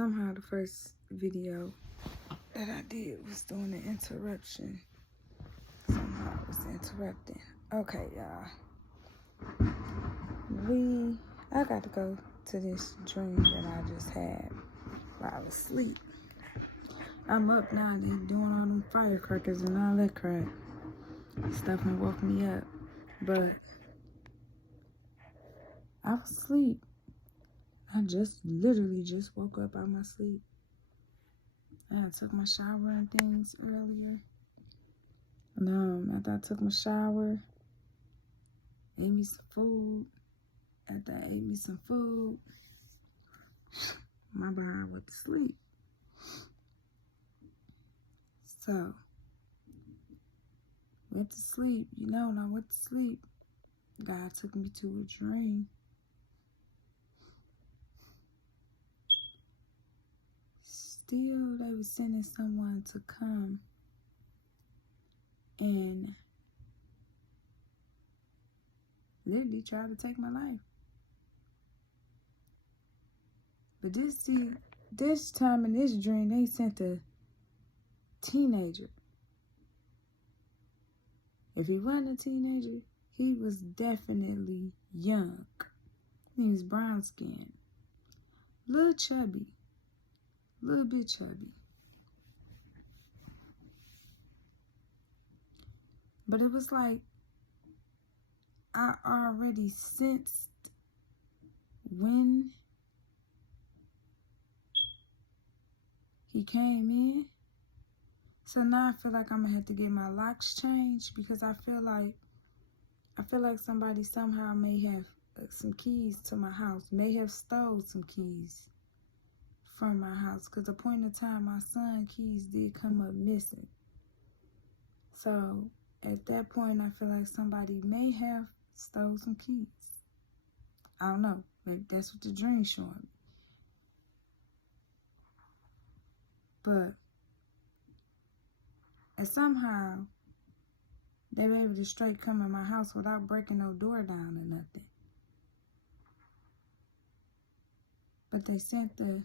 Somehow the first video that I did was doing an interruption. Somehow it was interrupting. Okay, y'all. I got to go to this dream that I just had while I was asleep. I'm up now, they doing all them firecrackers and all that crap. Stuff and woke me up. But I was asleep. I literally just woke up out of my sleep. I took my shower and things earlier. And after I took my shower, ate me some food. After I ate me some food, my behind went to sleep. So, went to sleep. When I went to sleep, God took me to a dream. Still, they were sending someone to come and literally try to take my life. But this time in this dream, they sent a teenager. If he wasn't a teenager, he was definitely young. He was brown skinned, little chubby, little bit chubby. But it was like I already sensed when he came in. So now I feel like I'm gonna have to get my locks changed because I feel like somebody somehow may have some keys to my house, may have stole some keys from my house. Because at the point in time, my son's keys did come up missing. So at that point, I feel like somebody may have stole some keys. I don't know. Maybe that's what the dream's showing me. But and somehow they were able to straight come in my house without breaking no door down or nothing. But they sent the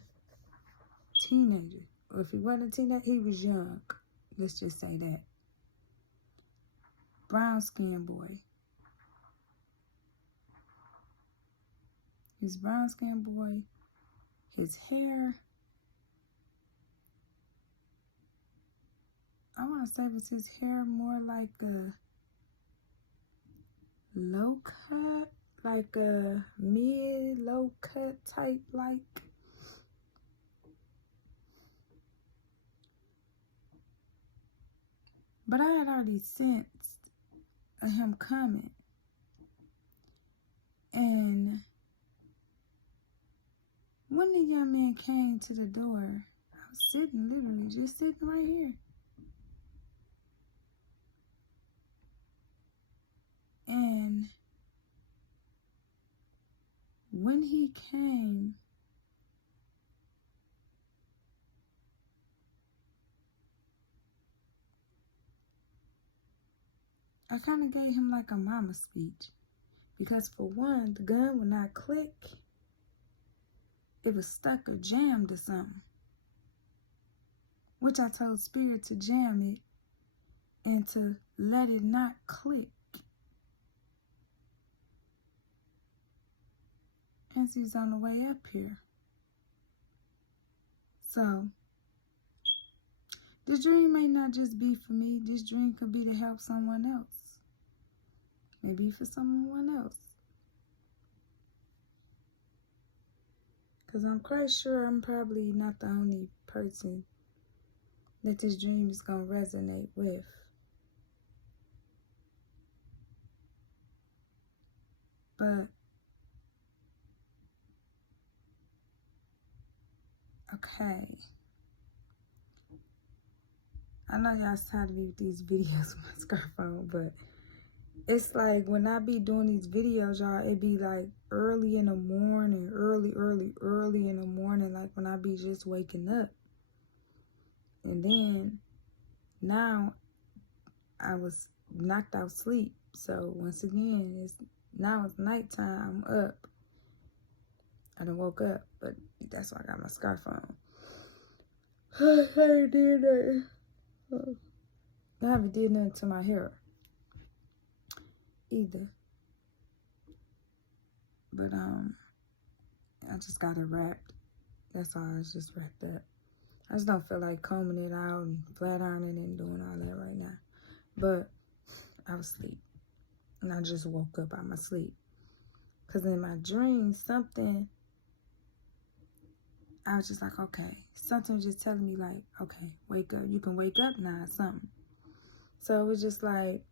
teenager. Or if he wasn't a teenager, he was young. Let's just say that. Brown skinned boy. His brown skinned boy. His hair. I want to say was his hair more like a low cut, like a mid-low cut type like. But I had already sensed him coming. And when the young man came to the door, I was sitting, literally just sitting right here. And when he came, I kind of gave him like a mama speech. Because for one, the gun would not click. It was stuck or jammed or something. Which I told Spirit to jam it and to let it not click. As he's on the way up here. So, this dream may not just be for me. This dream could be to help someone else. Maybe for someone else. Because I'm quite sure I'm probably not the only person that this dream is going to resonate with. But, okay. I know y'all tired of me with these videos with my scarf on, but it's like when I be doing these videos, y'all, it be like early in the morning, early in the morning, like when I be just waking up. And then now I was knocked out sleep. So once again, now it's nighttime, I'm up. I done woke up, but that's why I got my scarf on. I haven't did that. I haven't did nothing to my hair either. But I just got it wrapped. That's all. It's just wrapped up. I just don't feel like combing it out and flat ironing and doing all that right now. But I was asleep. And I just woke up out my sleep. Because in my dream, something, I was just like, okay. Something was just telling me like, okay, wake up. You can wake up now or something. So it was just like,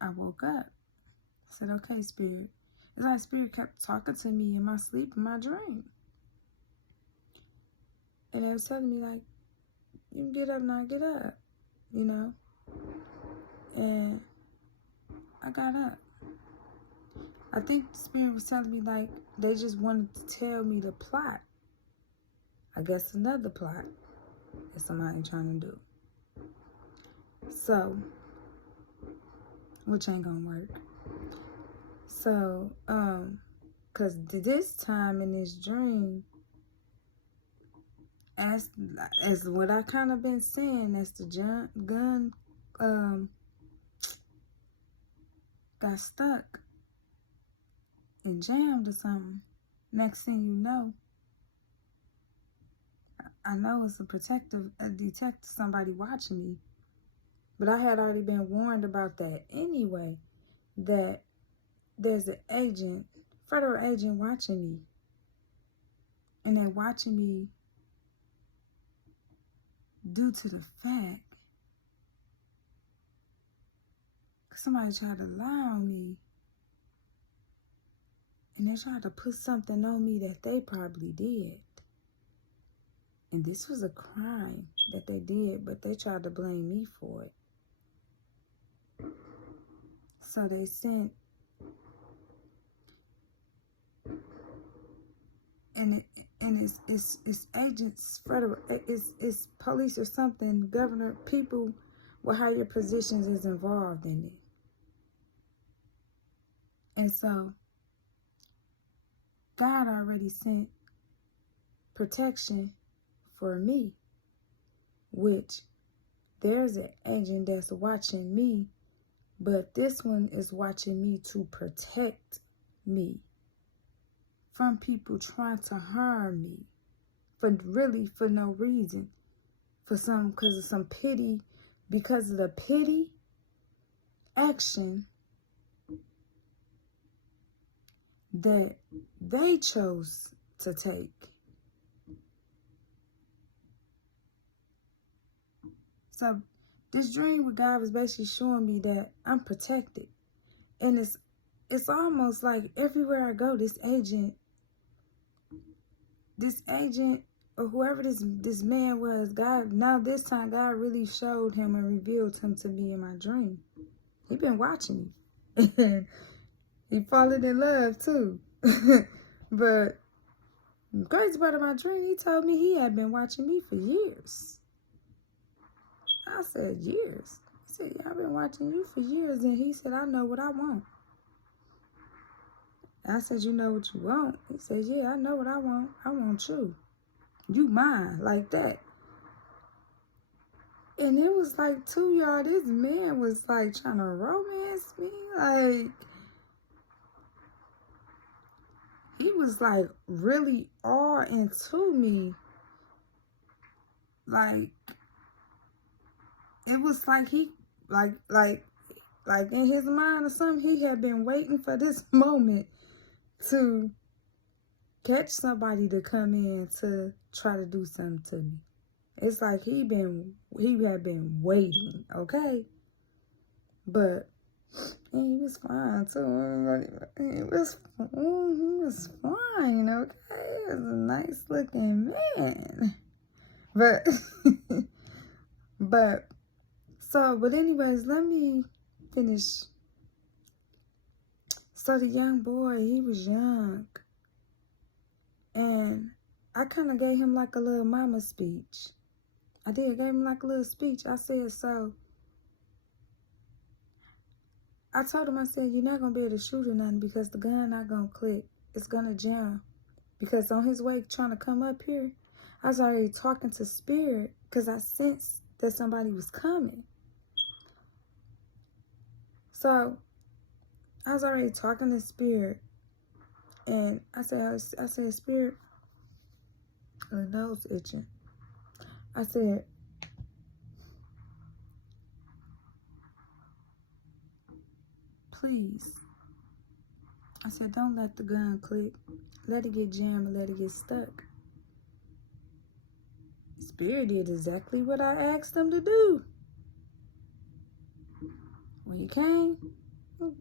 I woke up. I said, okay, Spirit. It's like Spirit kept talking to me in my sleep, in my dream. And it was telling me like, you can get up now, get up. You know? And I got up. I think the Spirit was telling me like, they just wanted to tell me the plot. I guess another plot that somebody trying to do. So, which ain't gonna work. So, cause this time in this dream, as what I kind of been saying, as the gun, got stuck and jammed or something. Next thing you know, I know it's a detective, somebody watching me. But I had already been warned about that anyway, that there's an agent, federal agent watching me. And they're watching me due to the fact somebody tried to lie on me. And they tried to put something on me that they probably did. And this was a crime that they did, but they tried to blame me for it. So they sent, and it's agents, federal, it's police or something, governor, people with higher positions is involved in it. And so God already sent protection for me, which there's an agent that's watching me, but this one is watching me to protect me from people trying to harm me for no reason, because of some pity, because of the pity action that they chose to take. So this dream with God was basically showing me that I'm protected. And it's almost like everywhere I go, this agent or whoever this man was, God, now this time God really showed him and revealed him to me in my dream. He been watching me. He fallen in love too. But the crazy part of my dream, he told me he had been watching me for years. I said, years? He said, yeah, I've been watching you for years. And he said, I know what I want. I said, you know what you want? He said, yeah, I know what I want. I want you. You mine, like that. And it was like, too, y'all, this man was like trying to romance me. Like, he was like really all into me. Like, it was like he, like in his mind or something, he had been waiting for this moment to catch somebody to come in to try to do something to me. It's like he had been waiting, okay? But he was fine too. He was fine, okay? He was a nice looking man. But anyways, let me finish. So the young boy, he was young. And I kind of gave him like a little mama speech. I gave him like a little speech. I said, so, I told him, I said, you're not going to be able to shoot or nothing because the gun not going to click. It's going to jam. Because on his way trying to come up here, I was already talking to Spirit because I sensed that somebody was coming. So I was already talking to Spirit, and I said, Spirit, her nose itching. I said, please. I said, don't let the gun click. Let it get jammed and let it get stuck. Spirit did exactly what I asked him to do. When he came,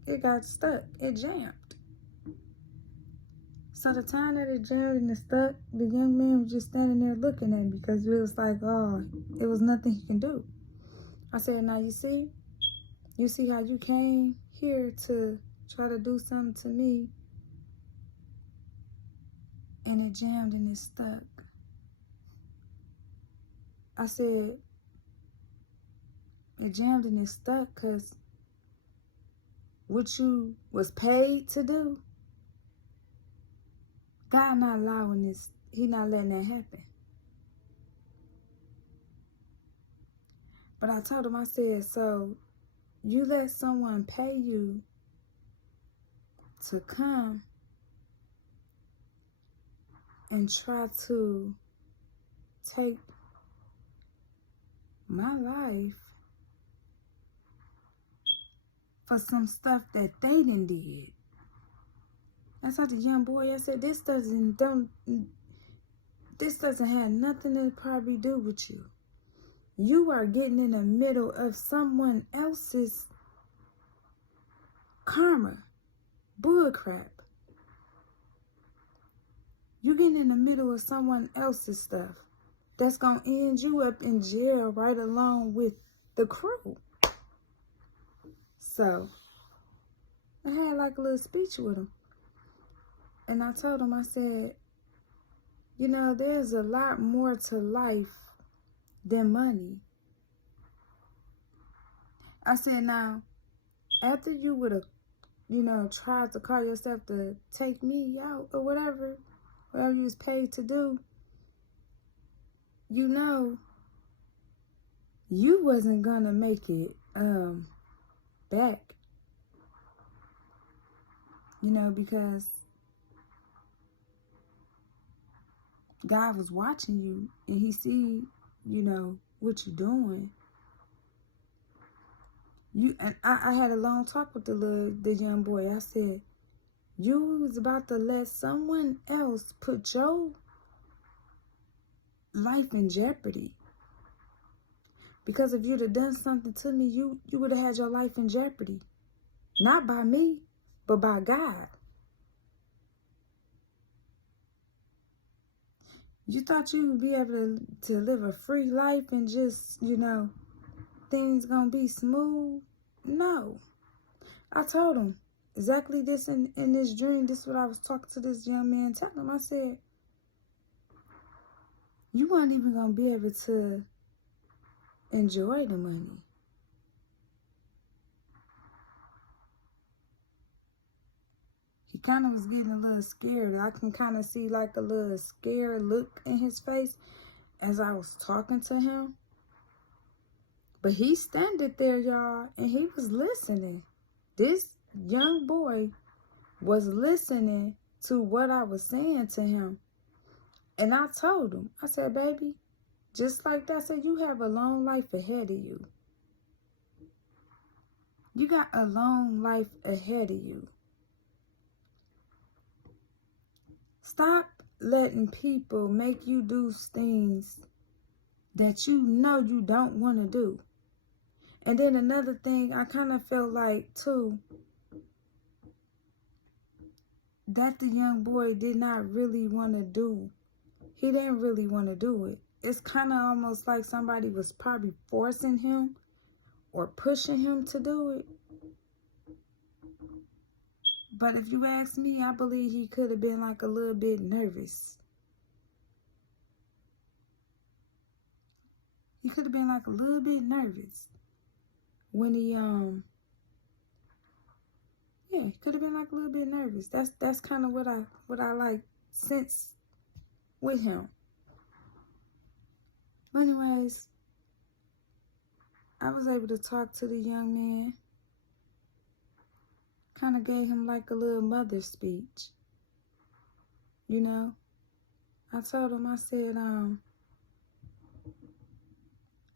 it got stuck. It jammed. So the time that it jammed and it stuck, the young man was just standing there looking at me because it was like, oh, it was nothing he can do. I said, now you see how you came here to try to do something to me and it jammed and it stuck. I said, it jammed and it stuck because what you was paid to do, God not allowing this. He not letting that happen. But I told him, I said, so you let someone pay you to come and try to take my life for some stuff that they done did. I said to the young boy, I said, this doesn't have nothing to probably do with you. You are getting in the middle of someone else's karma, bullcrap. You getting in the middle of someone else's stuff that's gonna end you up in jail right along with the crew. So I had like a little speech with him. And I told him, I said, you know, there's a lot more to life than money. I said, now, after you would have, you know, tried to call yourself to take me out or whatever you was paid to do, you know, you wasn't gonna make it back. You know, because God was watching you and he see, you know, what you're doing. I had a long talk with the young boy. I said, you was about to let someone else put your life in jeopardy. Because if you'd have done something to me, you would have had your life in jeopardy. Not by me, but by God. You thought you would be able to live a free life and just, you know, things gonna be smooth? No. I told him exactly this in this dream. This is what I was talking to this young man, telling him. I said, you weren't even gonna be able to enjoy the money. He kind of was getting a little scared. I can kind of see like a little scared look in his face as I was talking to him. But he standing there, y'all, and he was listening. This young boy was listening to what I was saying to him. And I told him, I said, baby, just like that, I said, you have a long life ahead of you. You got a long life ahead of you. Stop letting people make you do things that you know you don't want to do. And then another thing, I kind of felt like, too, that the young boy did not really want to do. He didn't really want to do it. It's kind of almost like somebody was probably forcing him or pushing him to do it. But if you ask me, I believe he could have been like a little bit nervous. He could have been like a little bit nervous when he he could have been like a little bit nervous. That's kind of what I like since with him. But anyways, I was able to talk to the young man. Kind of gave him like a little mother speech. You know? I told him, I said,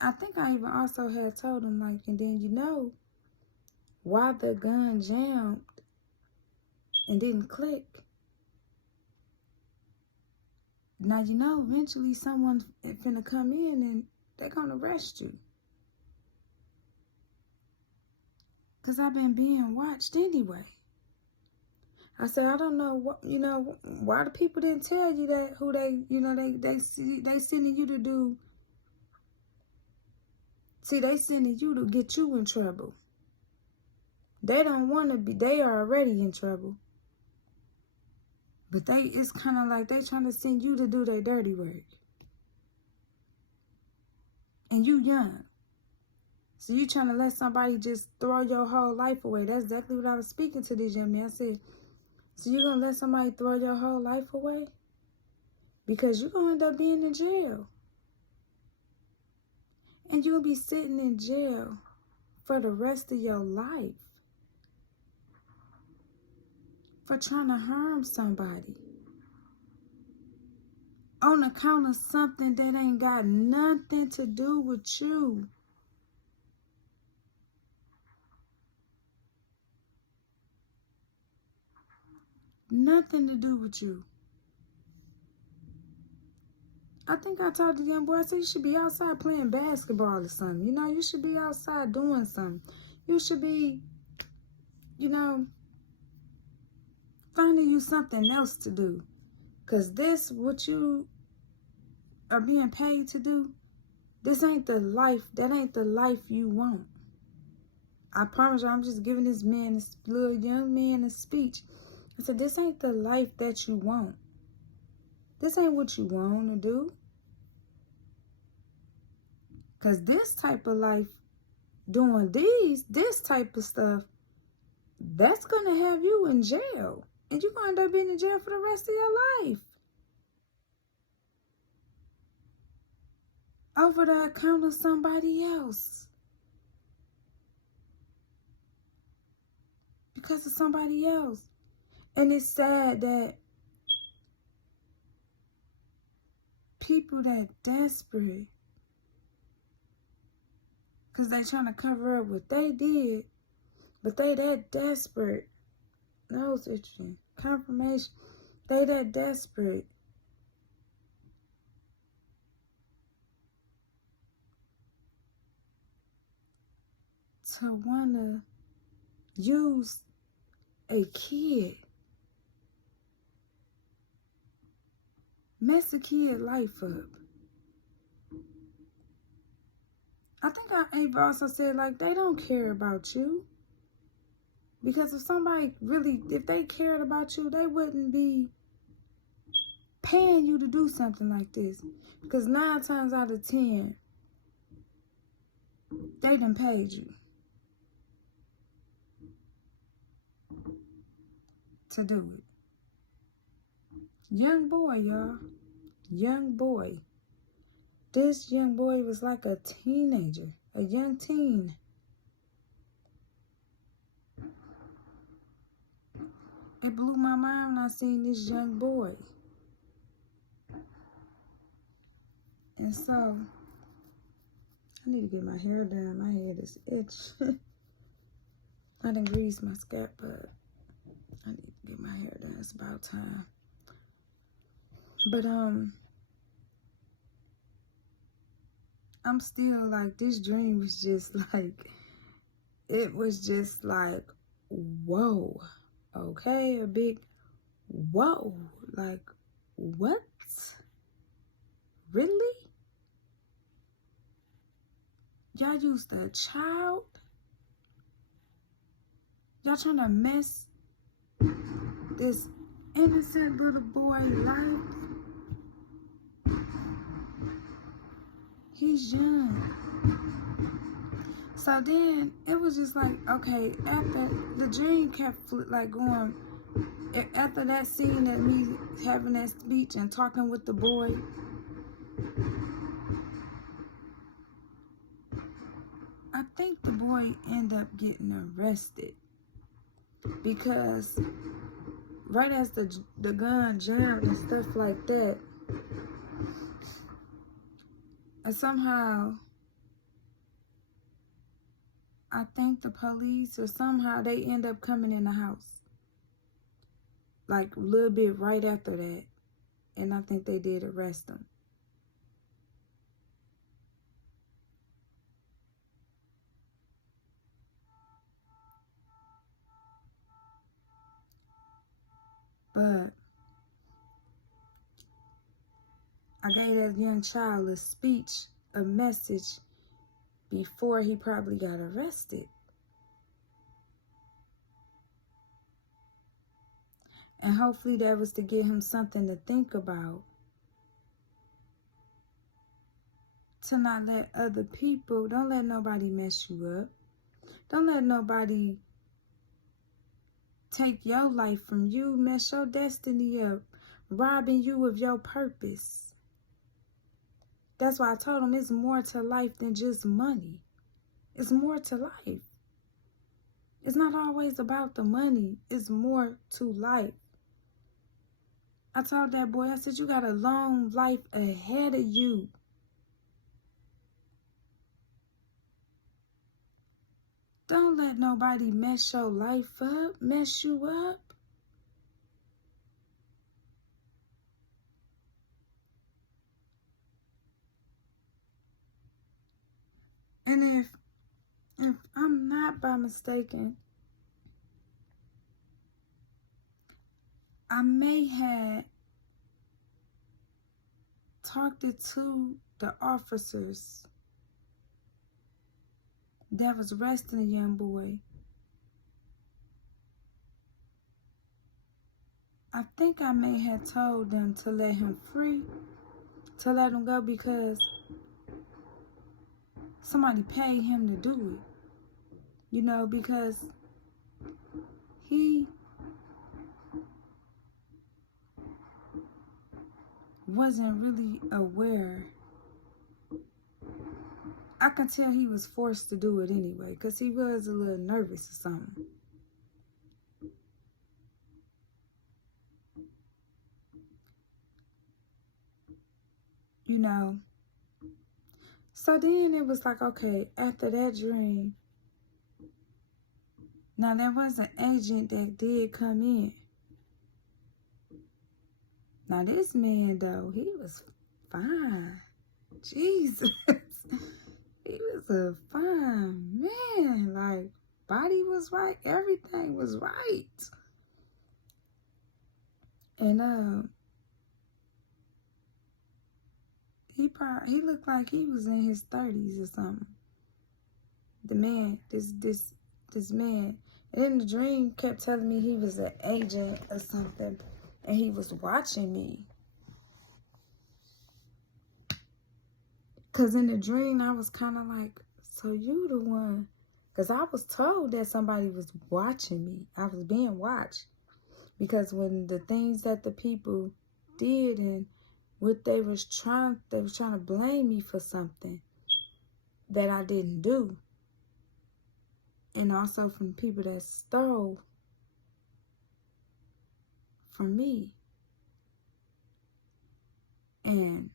I think I even also had told him, like, and then you know why the gun jammed and didn't click. Now you know eventually someone's finna come in and they're gonna arrest you. Cause I've been being watched anyway. I said, I don't know what, you know, why the people didn't tell you that, who they, you know, they sending you to do. See, they sending you to get you in trouble. They don't want to be, they are already in trouble. But it's kind of like they trying to send you to do their dirty work. And you young. So you trying to let somebody just throw your whole life away. That's exactly what I was speaking to this young man. I said, so you going to let somebody throw your whole life away? Because you're going to end up being in jail. And you'll be sitting in jail for the rest of your life. For trying to harm somebody. On account of something that ain't got nothing to do with you. Nothing to do with you. I think I told the young boy, I said, you should be outside playing basketball or something. You know, you should be outside doing something. You should be, you know, finding you something else to do. Because this, what you are being paid to do, this ain't the life, that ain't the life you want. I promise you, I'm just giving this man, this little young man, a speech. I said, this ain't the life that you want. This ain't what you want to do. Because this type of life, doing this type of stuff, that's going to have you in jail. And you're going to end up being in jail for the rest of your life. Over the account of somebody else. Because of somebody else. And it's sad that people that desperate, because they trying to cover up what they did, but they that desperate. That was interesting. Confirmation. They that desperate to want to use a kid. Mess a kid life up. I think I've also said, like, they don't care about you. Because if somebody really, if they cared about you, they wouldn't be paying you to do something like this. Because 9 times out of 10, they done paid you to do it. Young boy, y'all. Young boy. This young boy was like a teenager. A young teen. It blew my mind when I seen this young boy. And so, I need to get my hair done. My head is itch. I done greased my scalp, but I need to get my hair done. It's about time. But, I'm still like, this dream was just like, it was just like, whoa. Okay, a big whoa. Like, what? Really? Y'all used a child? Y'all trying to mess this innocent little boy life? He's young. So then it was just like, okay, after the dream kept like going After that scene, that me having that speech and talking with the boy, I think the boy ended up getting arrested because right as the gun jammed and stuff like that, and somehow I think the police or somehow they end up coming in the house, like a little bit right after that, and I think they did arrest him. But I gave that young child a speech, a message, before he probably got arrested. And hopefully that was to give him something to think about. To not let other people, don't let nobody mess you up. Don't let nobody take your life from you, mess your destiny up, robbing you of your purpose. That's why I told him it's more to life than just money. It's more to life. It's not always about the money. It's more to life. I told that boy, I said, you got a long life ahead of you. Don't let nobody mess your life up, mess you up. And if I'm not by mistaken, I may have talked it to the officers that was arresting a young boy. I think I may have told them to let him free, to let him go because somebody paid him to do it. You know, because he wasn't really aware. I could tell he was forced to do it anyway because he was a little nervous or something. You know. So then it was like, okay, after that dream, now there was an agent that did come in. Now this man though, he was fine. Jesus. He was a fine man. Like, body was right. Everything was right. And he looked like he was in his 30s or something. The man, this man. And in the dream kept telling me he was an agent or something. And he was watching me. Because in the dream, I was kind of like, so you the one. Because I was told that somebody was watching me. I was being watched. Because when the things that the people did and what they was trying to blame me for something that I didn't do. And also from people that stole from me. And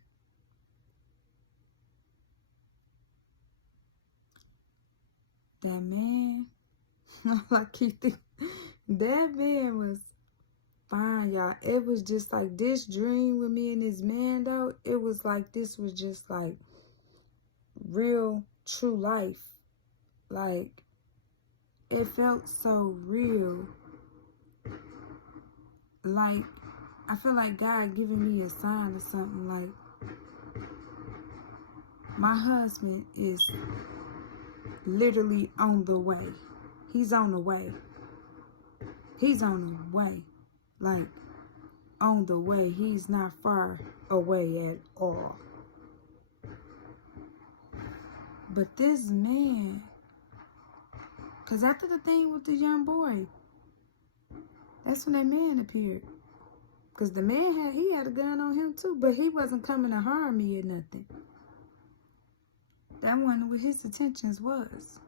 that man, like he think, that man was fine, y'all. It was just like this dream with me and this man, though. It was like this was just like real, true life. Like, it felt so real. Like, I feel like God giving me a sign or something. Like, my husband is literally on the way. He's on the way. He's on the way. Like, on the way. He's not far away at all. But this man, because after the thing with the young boy, That's when that man appeared. Because the man he had a gun on him too, but he wasn't coming to harm me or nothing. That wasn't what his intentions was.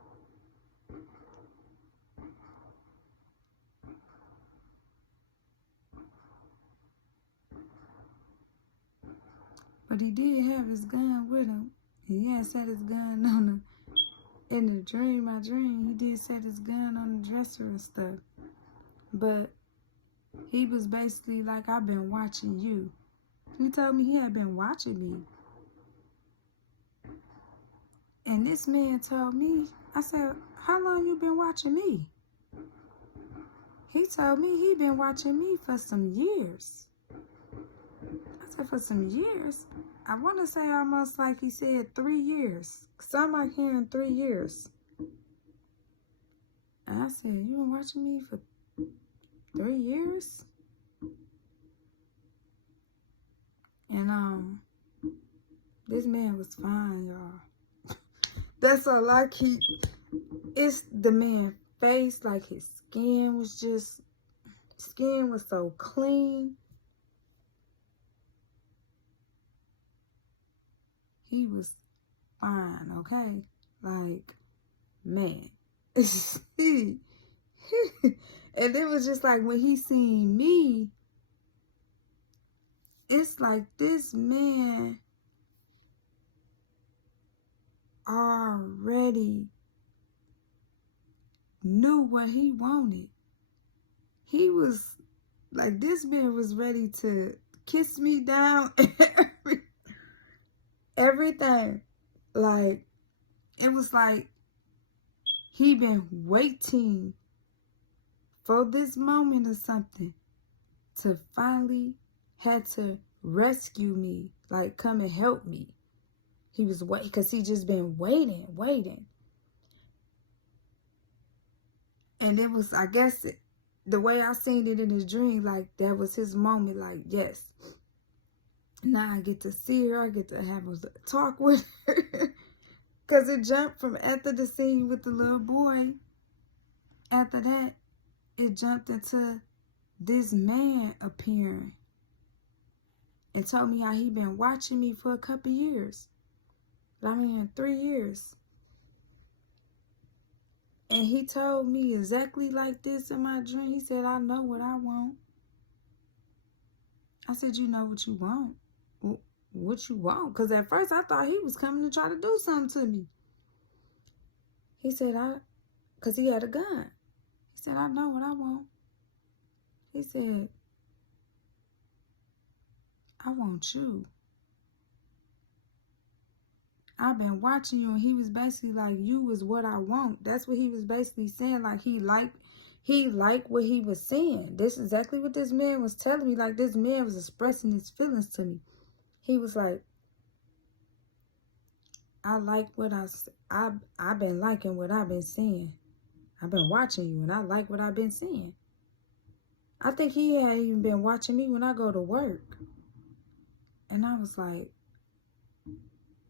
But he did have his gun with him. He had set his gun on in the dream, my dream, he did set his gun on the dresser and stuff. But he was basically like, I've been watching you. He told me he had been watching me. And this man told me, I said, how long you been watching me? He told me he been watching me for some years. I said, for some years? I want to say almost like he said 3 years. Because I'm like hearing 3 years. And I said, you been watching me for 3 years? And this man was fine, y'all. That's all I keep. It's the man's face, like his skin was so clean. He was fine, okay? Like, man. And it was just like when he seen me, it's like this man already knew what he wanted. He was like, this man was ready to kiss me down, everything. Like, it was like he been waiting for this moment or something to finally had to rescue me, like come and help me. He was waiting because he just been waiting. And it was, I guess, the way I seen it in his dream, like that was his moment, like, yes. Now I get to see her, I get to have a talk with her. Because it jumped from after the scene with the little boy. After that, it jumped into this man appearing. And told me how he been watching me for a couple years. I mean, 3 years. And he told me exactly like this in my dream. He said, I know what I want. I said, you know what you want? What you want? Because at first I thought he was coming to try to do something to me. He said, because he had a gun. He said, I know what I want. He said, I want you. I've been watching you, and he was basically like, you is what I want. That's what he was basically saying. Like, he liked what he was saying. This is exactly what this man was telling me. Like, this man was expressing his feelings to me. He was like, I like what I've been liking what I've been seeing. I've been watching you, and I like what I've been seeing. I think he had even been watching me when I go to work. And I was like,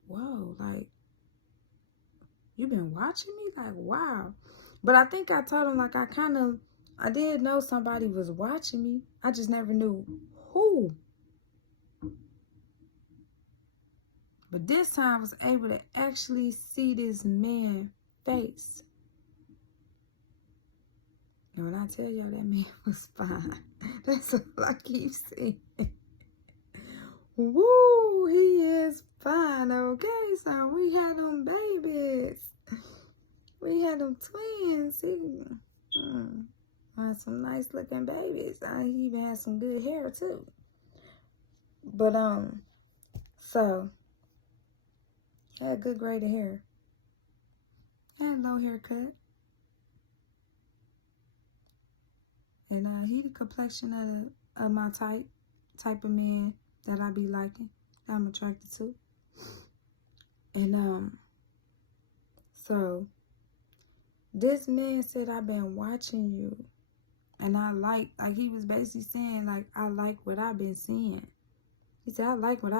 whoa, like, you been watching me? Like, wow. But I think I told him, like, I did know somebody was watching me. I just never knew who. But this time I was able to actually see this man's face. And when I tell y'all that man was fine, that's all I keep saying. Woo, he is fine, okay? So we had them babies. We had them twins. He had some nice looking babies. He even had some good hair too. But so he had good braided hair. Had a low haircut. And he the complexion of my type of man that I be liking, that I'm attracted to. And so this man said, I've been watching you, and I like he was basically saying, like, I like what I've been seeing. He said, I like what